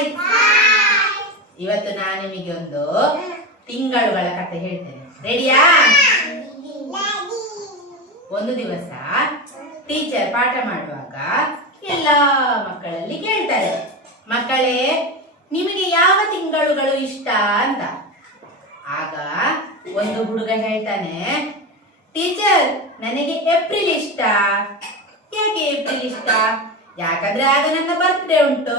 Hi. ಇವತ್ತು ನಾನು ನಿಮಗೆ ಒಂದು ತಿಂಗಳುಗಳ ಕಥೆ ಹೇಳ್ತೇನೆ. ರೆಡಿಯಾ? ಒಂದು ದಿವಸ ಟೀಚರ್ ಪಾಠ ಮಾಡುವಾಗ ಎಲ್ಲಾ ಮಕ್ಕಳಲ್ಲಿ ಕೇಳ್ತಾರೆ, ಮಕ್ಕಳೇ ನಿಮಗೆ ಯಾವ ತಿಂಗಳುಗಳು ಇಷ್ಟ ಅಂತ. ಆಗ ಒಂದು ಹುಡುಗ ಹೇಳ್ತಾನೆ, ಟೀಚರ್ ನನಗೆ ಏಪ್ರಿಲ್ ಇಷ್ಟ. ಯಾಕೆ ಏಪ್ರಿಲ್ ಇಷ್ಟ? ಯಾಕಂದ್ರೆ ಆಗ ನನ್ನ ಬರ್ತ್ಡೇ ಉಂಟು,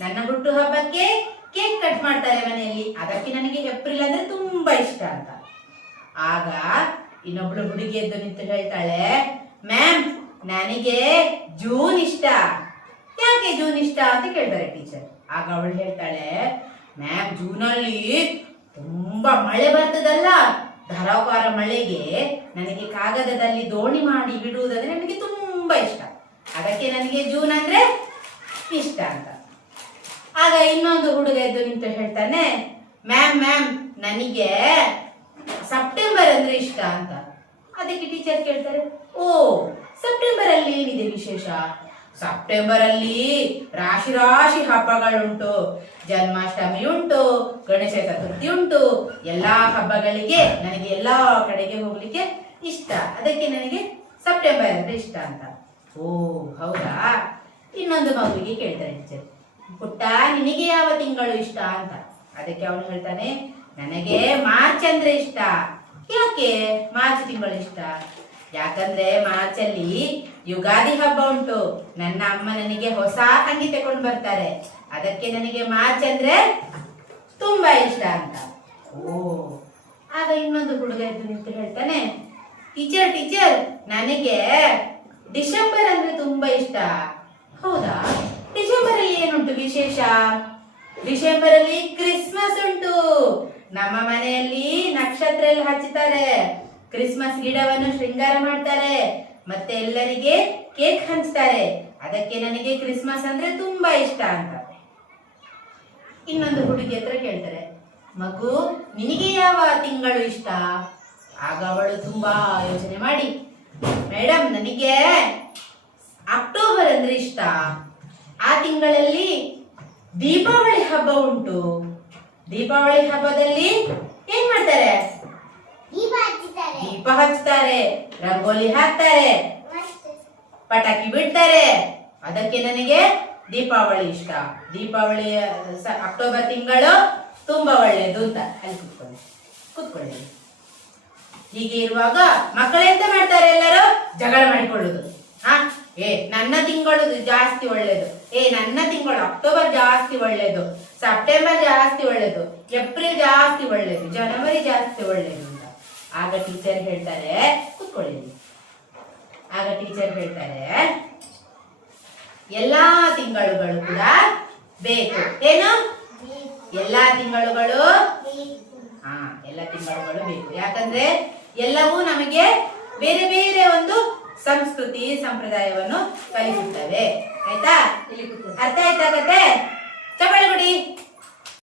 ನನ್ನ ಹುಟ್ಟು ಹಬ್ಬಕ್ಕೆ ಕೇಕ್ ಕಟ್ ಮಾಡ್ತಾರೆ ಮನೆಯಲ್ಲಿ, ಅದಕ್ಕೆ ನನಗೆ ಏಪ್ರಿಲ್ ಅಂದ್ರೆ ತುಂಬಾ ಇಷ್ಟ ಅಂತ. ಆಗ ಇನ್ನೊಬ್ಳು ಹುಡುಗಿ ಎದ್ದು ನಿಂತು ಹೇಳ್ತಾಳೆ, ಮ್ಯಾಮ್ ನನಗೆ ಜೂನ್ ಇಷ್ಟ. ಯಾಕೆ ಜೂನ್ ಇಷ್ಟ ಅಂತ ಕೇಳ್ತಾರೆ ಟೀಚರ್. ಆಗ ಅವಳು ಹೇಳ್ತಾಳೆ, ಮ್ಯಾಮ್ ಜೂನಲ್ಲಿ ತುಂಬಾ ಮಳೆ ಬರ್ತದಲ್ಲ, ಧಾರಾಕಾರ ಮಳೆಗೆ ನನಗೆ ಕಾಗದದಲ್ಲಿ ದೋಣಿ ಮಾಡಿ ಬಿಡುವುದಂದ್ರೆ ನನಗೆ ತುಂಬಾ ಇಷ್ಟ, ಅದಕ್ಕೆ ನನಗೆ ಜೂನ್ ಅಂದ್ರೆ ಇಷ್ಟ ಅಂತ. ಆಗ ಇನ್ನೊಂದು ಹುಡುಗ ಎದ್ದು ನಿಂತು ಹೇಳ್ತಾನೆ, ಮ್ಯಾಮ್ ನನಗೆ ಸೆಪ್ಟೆಂಬರ್ ಅಂದ್ರೆ ಇಷ್ಟ ಅಂತ. ಅದಕ್ಕೆ ಟೀಚರ್ ಕೇಳ್ತಾರೆ, ಓ ಸೆಪ್ಟೆಂಬರ್ ಅಲ್ಲಿ ಏನಿದೆ ವಿಶೇಷ? ಸೆಪ್ಟೆಂಬರ್ ಅಲ್ಲಿ ರಾಶಿ ರಾಶಿ ಹಬ್ಬಗಳುಂಟು, ಜನ್ಮಾಷ್ಟಮಿ ಉಂಟು, ಗಣೇಶ ಚತುರ್ಥಿ ಉಂಟು, ಎಲ್ಲಾ ಹಬ್ಬಗಳಿಗೆ ನನಗೆ ಎಲ್ಲಾ ಕಡೆಗೆ ಹೋಗ್ಲಿಕ್ಕೆ ಇಷ್ಟ, ಅದಕ್ಕೆ ನನಗೆ ಸೆಪ್ಟೆಂಬರ್ ಅಂದ್ರೆ ಇಷ್ಟ ಅಂತ. ಓ ಹೌದಾ? ಇನ್ನೊಂದು ಮಗುವಿಗೆ ಕೇಳ್ತಾರೆ ಟೀಚರ್, ಪುಟ್ಟ ನಿನಗೆ ಯಾವ ತಿಂಗಳು ಇಷ್ಟ ಅಂತ. ಅದಕ್ಕೆ ಅವನು ಹೇಳ್ತಾನೆ, ನನಗೆ ಮಾರ್ಚ್ ಅಂದ್ರೆ ಇಷ್ಟ. ಯಾಕೆ ಮಾರ್ಚ್ ತಿಂಗಳು ಇಷ್ಟ? ಯಾಕಂದ್ರೆ ಮಾರ್ಚ್ ಅಲ್ಲಿ ಯುಗಾದಿ ಹಬ್ಬ ಉಂಟು, ನನ್ನ ಅಮ್ಮ ನನಗೆ ಹೊಸ ಅಂಗಿ ತಕೊಂಡು ಬರ್ತಾರೆ, ಅದಕ್ಕೆ ನನಗೆ ಮಾರ್ಚ್ ಅಂದ್ರೆ ತುಂಬಾ ಇಷ್ಟ ಅಂತ. ಓ ಆಗ ಇನ್ನೊಂದು ಹುಡುಗ ಎದ್ದು ನಿಂತು ಹೇಳ್ತಾನೆ, ಟೀಚರ್ ನನಗೆ ಡಿಸೆಂಬರ್ ಅಂದ್ರೆ ತುಂಬಾ ಇಷ್ಟ. ಹೌದಾ? ಡಿಸೆಂಬರ್ ಅಲ್ಲಿ ಏನುಂಟು ವಿಶೇಷ? ಡಿಸೆಂಬರ್ ಅಲ್ಲಿ ಕ್ರಿಸ್ಮಸ್ ಉಂಟು, ನಮ್ಮ ಮನೆಯಲ್ಲಿ ನಕ್ಷತ್ರ ಎಲ್ಲ ಹಚ್ಚುತ್ತಾರೆ, ಕ್ರಿಸ್ಮಸ್ ಗಿಡವನ್ನು ಶೃಂಗಾರ ಮಾಡ್ತಾರೆ, ಮತ್ತೆ ಎಲ್ಲರಿಗೆ ಕೇಕ್ ಹಂಚ್ತಾರೆ, ಅದಕ್ಕೆ ನನಗೆ ಕ್ರಿಸ್ಮಸ್ ಅಂದ್ರೆ ತುಂಬಾ ಇಷ್ಟ ಅಂತ. ಇನ್ನೊಂದು ಹುಡುಗಿ ಹತ್ರ ಕೇಳ್ತಾರೆ, ಮಗು ನಿನಗೆ ಯಾವ ತಿಂಗಳು ಇಷ್ಟ? ಆಗ ಅವಳು ತುಂಬಾ ಯೋಚನೆ ಮಾಡಿ, ಮೇಡಮ್ ನನಗೆ ಅಕ್ಟೋಬರ್ ಅಂದ್ರೆ ಇಷ್ಟ. ಆ ತಿಂಗಳಲ್ಲಿ ದೀಪಾವಳಿ ಹಬ್ಬ ಉಂಟು, ದೀಪಾವಳಿ ಹಬ್ಬದಲ್ಲಿ ಏನ್ ಮಾಡ್ತಾರೆ? ದೀಪ ಹಚ್ತಾರೆ, ರಂಗೋಲಿ ಹಾಕ್ತಾರೆ, ಪಟಾಕಿ ಬಿಡ್ತಾರೆ, ಅದಕ್ಕೆ ನನಗೆ ದೀಪಾವಳಿ ಇಷ್ಟ. ದೀಪಾವಳಿ ಅಕ್ಟೋಬರ್ ತಿಂಗಳು ತುಂಬಾ ಒಳ್ಳೆಯದು ಅಂತ. ಅಲ್ಲಿ ಕೂತ್ಕೊಳ್ಳಿ. ಹೀಗೆ ಇರುವಾಗ ಮಕ್ಕಳು ಎಂತ ಮಾಡ್ತಾರೆ? ಎಲ್ಲರೂ ಜಗಳ ಮಾಡಿಕೊಳ್ಳುದು. ನನ್ನ ತಿಂಗಳು ಜಾಸ್ತಿ ಒಳ್ಳೇದು, ನನ್ನ ತಿಂಗಳು ಅಕ್ಟೋಬರ್ ಜಾಸ್ತಿ ಒಳ್ಳೇದು, ಸೆಪ್ಟೆಂಬರ್ ಜಾಸ್ತಿ ಒಳ್ಳೇದು, ಏಪ್ರಿಲ್ ಜಾಸ್ತಿ ಒಳ್ಳೇದು, ಜನವರಿ ಜಾಸ್ತಿ ಒಳ್ಳೇದು ಅಂತ. ಆಗ ಟೀಚರ್ ಹೇಳ್ತಾರೆ, ಕೂತ್ಕೊಳ್ಳಿ. ಆಗ ಟೀಚರ್ ಹೇಳ್ತಾರೆ, ಎಲ್ಲಾ ತಿಂಗಳುಗಳು ಕೂಡ ಬೇಕು. ಏನು? ಎಲ್ಲಾ ತಿಂಗಳುಗಳು ಎಲ್ಲ ತಿಂಗಳುಗಳು ಬೇಕು. ಯಾಕಂದ್ರೆ ಎಲ್ಲವೂ ನಮಗೆ ಬೇರೆ ಬೇರೆ ಒಂದು ಸಂಸ್ಕೃತಿ ಸಂಪ್ರದಾಯವನ್ನು ಕಲಿಸುತ್ತವೆ. ಆಯ್ತಾ? ಅರ್ಥ ಆಯ್ತಾ ಕತೆ? ಚಪ್ಪಾಳೆ ಕೊಡಿ.